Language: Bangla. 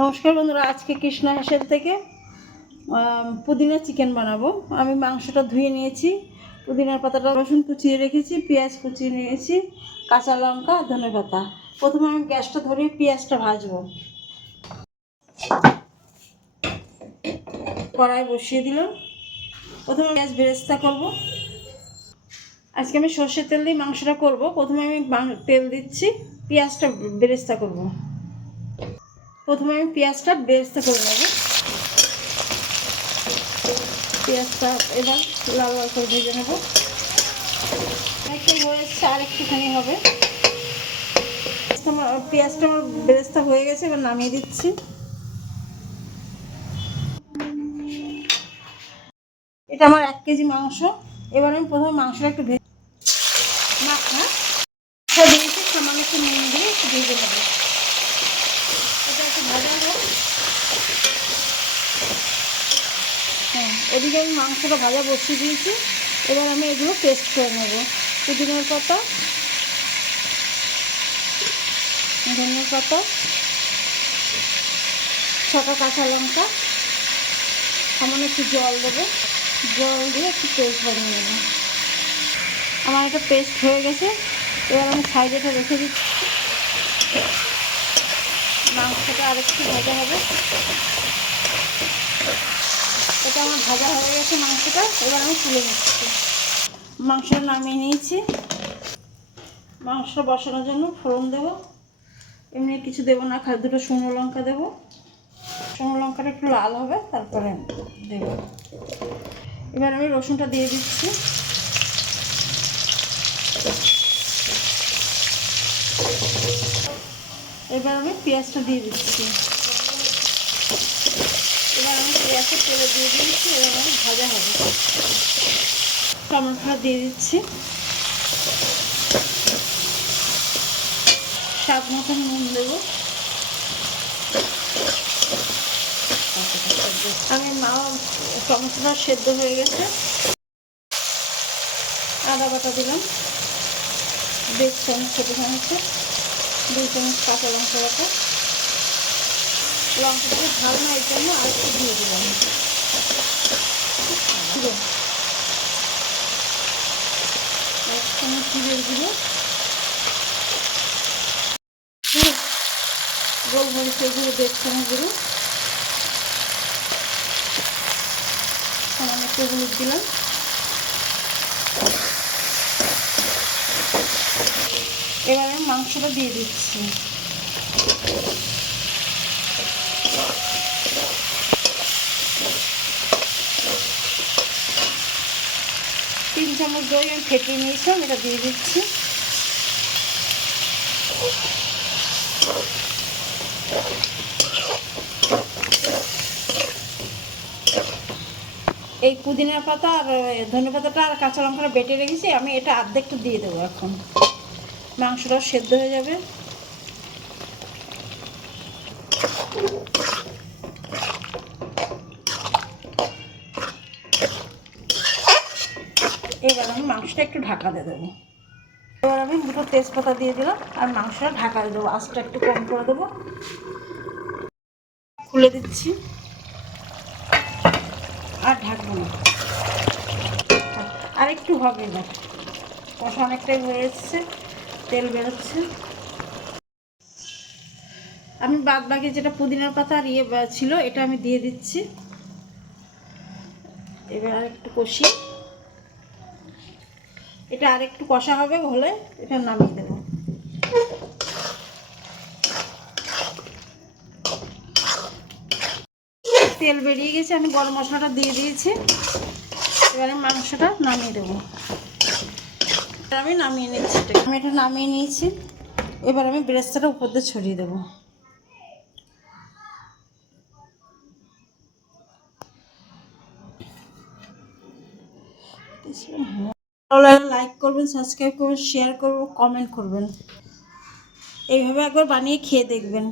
নমস্কার বন্ধুরা, আজকে কৃষ্ণা হাসেল থেকে পুদিনা চিকেন বানাবো। আমি মাংসটা ধুয়ে নিয়েছি, পুদিনার পাতাটা রসুন কুচিয়ে রেখেছি, পেঁয়াজ কুচিয়ে নিয়েছি, কাঁচা লঙ্কা, ধনেপাতা। প্রথমে আমি গ্যাসটা ধরিয়ে পেঁয়াজটা ভাজবো। কড়াই বসিয়ে দিলাম। প্রথমে পেঁয়াজ বেরেস্তা করব। আজকে আমি সর্ষের তেল দিয়ে মাংসটা করব। প্রথমে আমি তেল দিচ্ছি, পেঁয়াজটা বেরেস্তা করব। প্রথমে আমি পেঁয়াজটা বেরেস্তা করে নেব। পেঁয়াজটা এবার লাল লাল করে ভেজে নেব। একটু হয়েছে, আর একটুখানি হবে। পেঁয়াজটা আমার বেরেস্তা হয়ে গেছে, এবার নামিয়ে দিচ্ছি। এটা আমার 1 কেজি মাংস। এবার আমি প্রথমে মাংসটা একটু দিয়েছি, সামান্য একটু নুন দিয়ে একটু ভেজে নেব। এটা একটু ভাজা হোক। এদিকে আমি মাংসটা ভাজা বসিয়ে দিয়েছি। এবার আমি এগুলো পেস্ট করে নেব। পুদিনার পাতা, ধনিয়ার পাতা, 6টা কাঁচা লঙ্কা, সামান্য একটু জল দেবো। জল দিয়ে একটু পেস্ট বানিয়ে নেব। আমার একটা পেস্ট হয়ে গেছে। এবার আমি সাইডে রেখে দিচ্ছি। মাংসটা আরেকটু ভাজা হবে। এটা আমার ভাজা হয়ে গেছে মাংসটা। এবার আমি তুলে নিচ্ছি। মাংসটা নামিয়ে নিয়েছি। মাংসটা বসানোর জন্য ফোড়ন দেবো। এমনি কিছু দেবো না, খালি 2টো শুকনো লঙ্কা দেবো। শুকনো লঙ্কাটা একটু লাল হবে, তারপরে দেবো। এবার আমি রসুনটা দিয়ে দিচ্ছি। এবার আমি পেঁয়াজটা দিয়ে দিচ্ছি। এবার আমি পেঁয়াজটা তেলে দিয়ে দিচ্ছি। এবার আমি ভাজা হবে। টমেটোটা দিয়ে দিচ্ছি। স্বাদ মতন নুন দেবো। আমি টমেটোটা সেদ্ধ হয়ে গেছে। আদা বাটা দিলাম 1.5 চামচ, ছোটো চামচে 2 চামচ কাঁচা লঙ্কা বাটা। লঙ্কাটাকে ঝাল না, এই জন্য আর একটু দিয়ে দিলাম। 1 চামচ জিরের গুঁড়ো, গোলমরিচের গুঁড়ো 1.5 চামচ গুঁড়ো, সামান্য একটু হলুদ দিলাম। এবার আমি মাংসটা দিয়ে দিচ্ছি। তিন চামচ দই আমি ফেটিয়ে নিয়েছিলাম, এটা দিয়ে দিচ্ছি। এই পুদিনার পাতা আর ধনেপাতাটা আর কাঁচা লঙ্কাটা বেটে রেখেছি, আমি এটা অর্ধেকটা দিয়ে দেবো। এখন মাংসটাও সেদ্ধ হয়ে যাবে। এবার আমি মাংসটা একটু ঢাকা দিয়ে দেবো। এবার আমি 2টো তেজপাতা দিয়ে দিলাম, আর মাংসটা ঢাকা দিয়ে দেবো। আঁচটা একটু কম করে দেবো। খুলে দিচ্ছি, আর ঢাকবো না। আর একটু হবে। এবার কষা অনেকটাই হয়ে এসছে, তেল বেরোচ্ছে। আমি বাদ বাকি যেটা পুদিনার পাতা আর ছিল, এটা আমি দিয়ে দিচ্ছি। এবার আর একটু কষি। এটা আর একটু কষা হবে, হলে এটা নামিয়ে দেবো। তেল বেরিয়ে গেছে, আমি গরম মশলাটা দিয়ে দিয়েছি। এবারে মাংসটা নামিয়ে দেবো। আমি নামিয়ে নিচ্ছি। আমি এটা নামিয়ে নিয়েছি। এবার আমি বেরেস্তাটা উপর দিয়ে ছড়িয়ে দেবো। ভালো লাগলে লাইক করবেন, সাবস্ক্রাইব করবেন, শেয়ার করবেন, কমেন্ট করবেন। এইভাবে একবার বানিয়ে খেয়ে দেখবেন।